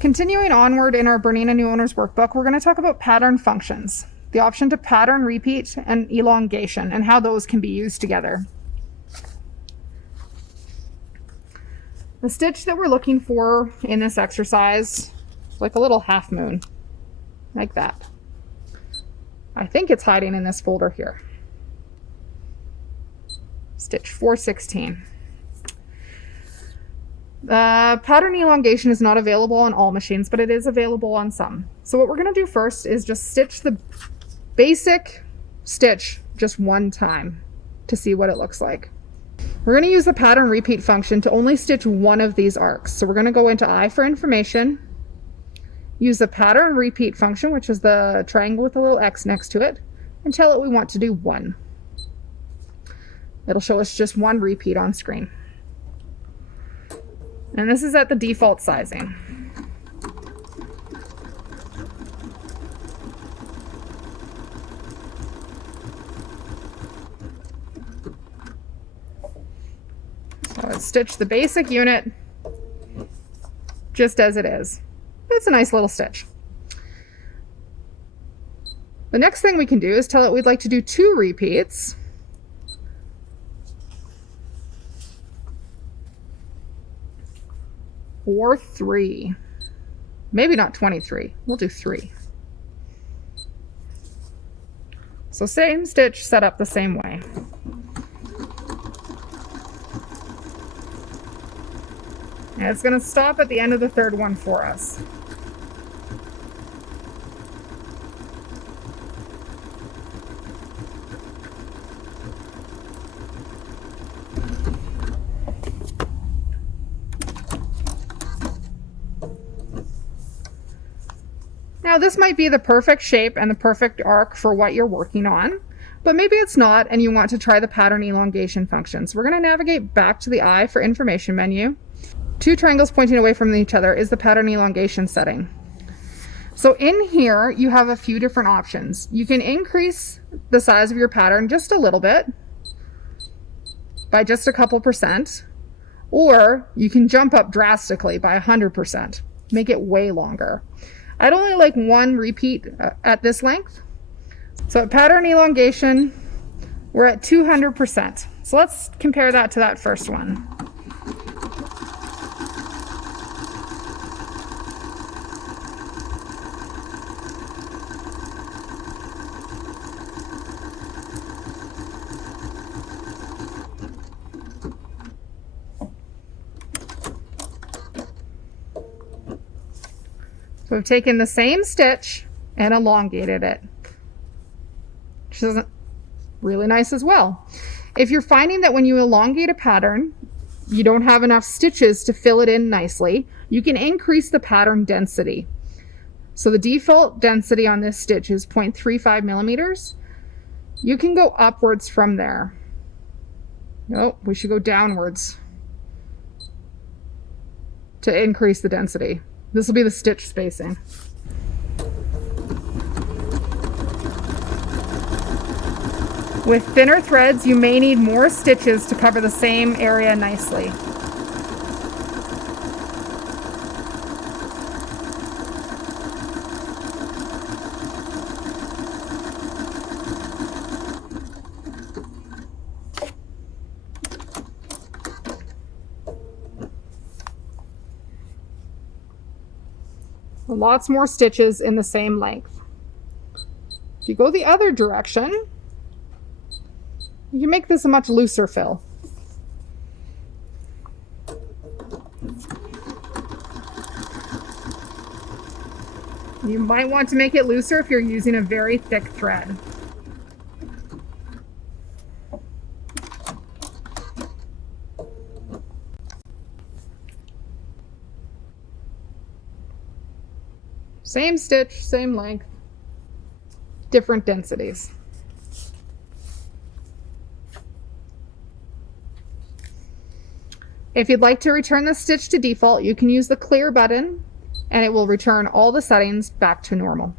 Continuing onward in our Bernina New Owners Workbook, we're going to talk about pattern functions, the option to pattern repeat and elongation, and how those can be used together. The stitch that we're looking for in this exercise is like a little half moon, like that. I think it's hiding in this folder here. Stitch 416. Pattern elongation is not available on all machines, but it is available on some. So what we're going to do first is just stitch the basic stitch just one time to see what it looks like. We're going to use the pattern repeat function to only stitch one of these arcs. So we're going to go into I for information, use the pattern repeat function, which is the triangle with a little X next to it, and tell it we want to do one. It'll show us just one repeat on screen. And this is at the default sizing. So let's stitch the basic unit just as it is. It's a nice little stitch. The next thing we can do is tell it we'd like to do 2 repeats. Or 3. Maybe not 23. We'll do 3. So same stitch, set up the same way. And it's going to stop at the end of the third one for us. Now this might be the perfect shape and the perfect arc for what you're working on, but maybe it's not and you want to try the pattern elongation function. So we're going to navigate back to the I for information menu. 2 triangles pointing away from each other is the pattern elongation setting. So in here you have a few different options. You can increase the size of your pattern just a little bit by just a couple %, or you can jump up drastically by 100%, make it way longer. I'd only like 1 repeat at this length. So at pattern elongation, we're at 200%. So let's compare that to that first one. So we've taken the same stitch and elongated it, which is really nice as well. If you're finding that when you elongate a pattern, you don't have enough stitches to fill it in nicely, you can increase the pattern density. So the default density on this stitch is 0.35 millimeters. You can go upwards from there. Nope, we should go downwards to increase the density. This will be the stitch spacing. With thinner threads, you may need more stitches to cover the same area nicely. Lots more stitches in the same length. If you go the other direction, you can make this a much looser fill. You might want to make it looser if you're using a very thick thread. Same stitch, same length, different densities. If you'd like to return the stitch to default, you can use the clear button and it will return all the settings back to normal.